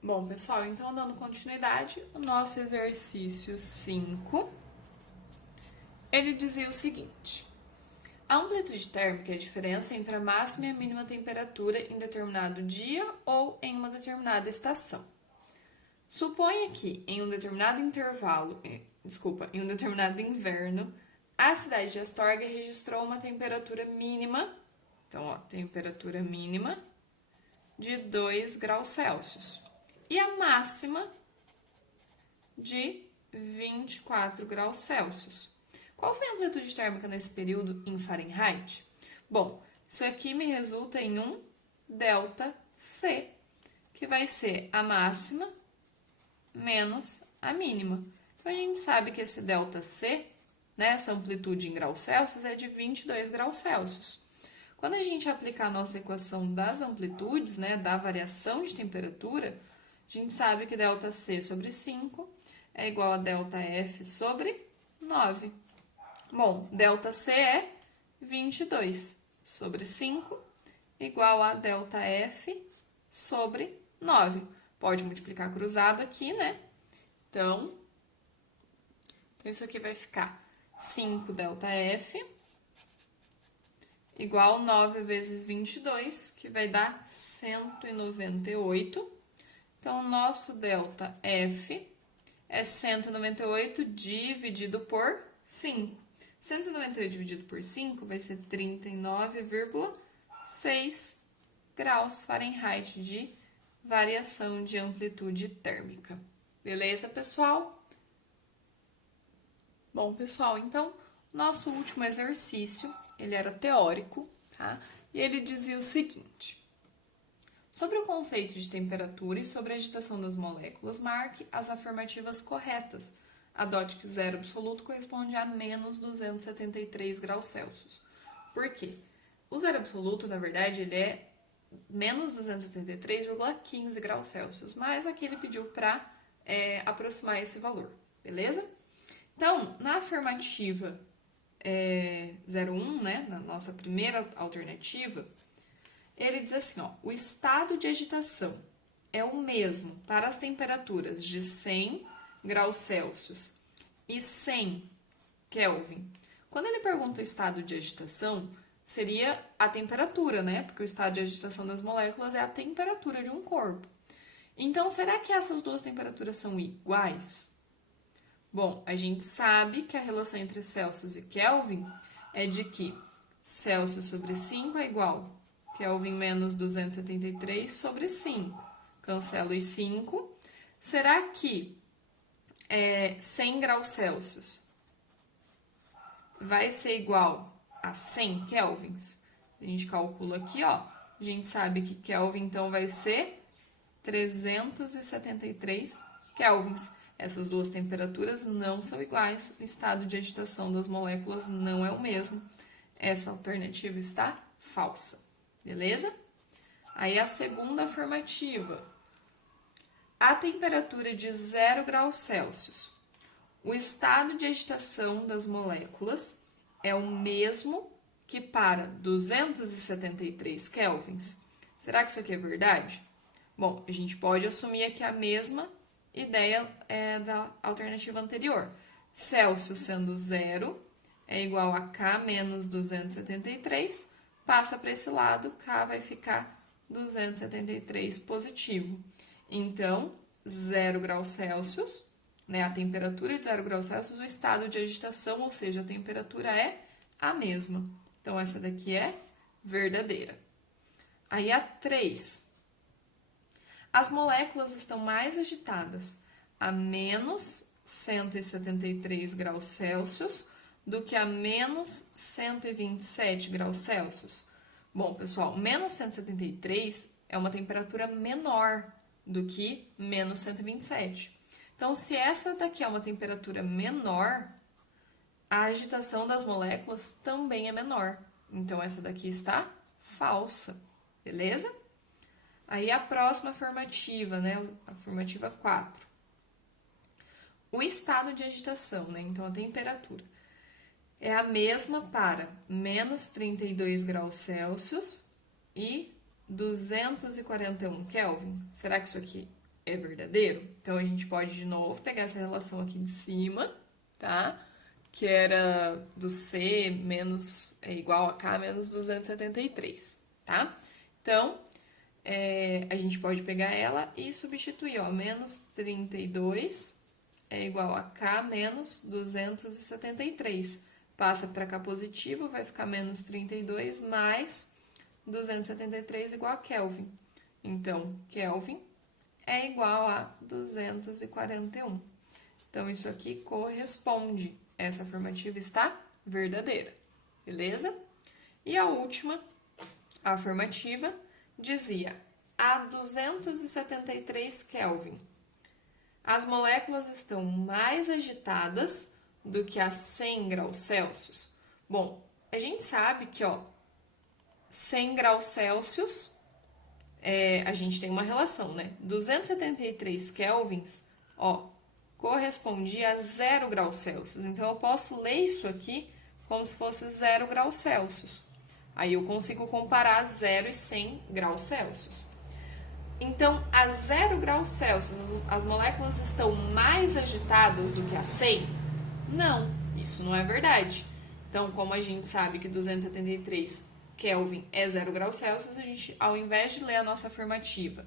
Bom, pessoal, então dando continuidade, o nosso exercício 5, ele dizia o seguinte: a amplitude térmica é a diferença entre a máxima e a mínima temperatura em determinado dia ou em uma determinada estação. Suponha que em um determinado em um determinado inverno, a cidade de Astorga registrou uma temperatura mínima, então, ó, temperatura mínima de 2 graus Celsius e a máxima de 24 graus Celsius. Qual foi a amplitude térmica nesse período em Fahrenheit? Bom, isso aqui me resulta em um delta C, que vai ser a máxima menos a mínima. Então, a gente sabe que esse delta C, né, essa amplitude em graus Celsius, é de 22 graus Celsius. Quando a gente aplicar a nossa equação das amplitudes, né, da variação de temperatura, a gente sabe que ΔC sobre 5 é igual a ΔF sobre 9. Bom, ΔC é 22 sobre 5 igual a ΔF sobre 9. Pode multiplicar cruzado aqui, né? Então isso aqui vai ficar 5 ΔF igual 9 vezes 22, que vai dar 198. Então, o nosso delta F é 198 dividido por 5. 198 dividido por 5 vai ser 39,6 graus Fahrenheit de variação de amplitude térmica. Beleza, pessoal? Bom, pessoal, então, nosso último exercício, ele era teórico, tá? E ele dizia o seguinte: sobre o conceito de temperatura e sobre a agitação das moléculas, marque as afirmativas corretas. Adote que zero absoluto corresponde a menos 273 graus Celsius. Por quê? O zero absoluto, na verdade, ele é menos 273,15 graus Celsius, mas aqui ele pediu para aproximar esse valor, beleza? Então, na afirmativa 01, né, na nossa primeira alternativa, ele diz assim, ó, o estado de agitação é o mesmo para as temperaturas de 100 graus Celsius e 100 Kelvin. Quando ele pergunta o estado de agitação, seria a temperatura, né? Porque o estado de agitação das moléculas é a temperatura de um corpo. Então, será que essas duas temperaturas são iguais? Bom, a gente sabe que a relação entre Celsius e Kelvin é de que Celsius sobre 5 é igual a Kelvin menos 273 sobre 5. Cancelo os 5. Será que 100 graus Celsius vai ser igual a 100 kelvins? A gente calcula aqui, ó. A gente sabe que Kelvin, então, vai ser 373 kelvins. Essas duas temperaturas não são iguais, o estado de agitação das moléculas não é o mesmo. Essa alternativa está falsa, beleza? Aí a segunda afirmativa. A temperatura de 0 graus Celsius. O estado de agitação das moléculas é o mesmo que para 273 kelvins. Será que isso aqui é verdade? Bom, a gente pode assumir aqui a mesma ideia da alternativa anterior. Celsius sendo 0 é igual a K menos 273, passa para esse lado, K vai ficar 273 positivo. Então, 0 graus Celsius, né, a temperatura de 0 graus Celsius, o estado de agitação, ou seja, a temperatura é a mesma. Então, essa daqui é verdadeira. Aí a 3. As moléculas estão mais agitadas a menos 173 graus Celsius do que a menos 127 graus Celsius. Bom, pessoal, menos 173 é uma temperatura menor do que menos 127. Então, se essa daqui é uma temperatura menor, a agitação das moléculas também é menor. Então, essa daqui está falsa, beleza? Aí a próxima afirmativa, né? Afirmativa 4. O estado de agitação, né? Então a temperatura é a mesma para menos 32 graus Celsius e 241 Kelvin. Será que isso aqui é verdadeiro. Então, a gente pode, de novo, pegar essa relação aqui de cima, tá? Que era do C menos é igual a K menos 273, tá? Então, a gente pode pegar ela e substituir, ó, menos 32 é igual a K menos 273. Passa para K positivo, vai ficar menos 32 mais 273 igual a Kelvin. Então, Kelvin é igual a 241. Então, isso aqui corresponde. Essa afirmativa está verdadeira, beleza? E a última afirmativa dizia: a 273 Kelvin, as moléculas estão mais agitadas do que a 100 graus Celsius. Bom, a gente sabe que, ó, 100 graus Celsius, a gente tem uma relação, né? 273 kelvins, ó, correspondia a 0 graus Celsius. Então, eu posso ler isso aqui como se fosse 0 graus Celsius. Aí, eu consigo comparar 0 e 100 graus Celsius. Então, a 0 graus Celsius, as moléculas estão mais agitadas do que a 100? Não, isso não é verdade. Então, como a gente sabe que 273 Kelvin é 0 graus Celsius, a gente, ao invés de ler a nossa afirmativa,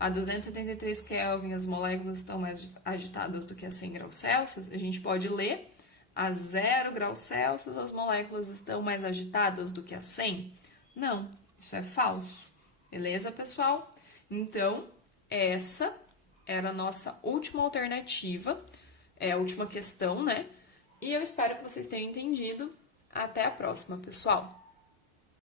a 273 Kelvin, as moléculas estão mais agitadas do que a 100 graus Celsius, a gente pode ler a 0 graus Celsius, as moléculas estão mais agitadas do que a 100? Não, isso é falso. Beleza, pessoal? Então, essa era a nossa última alternativa, a última questão, né? E eu espero que vocês tenham entendido. Até a próxima, pessoal!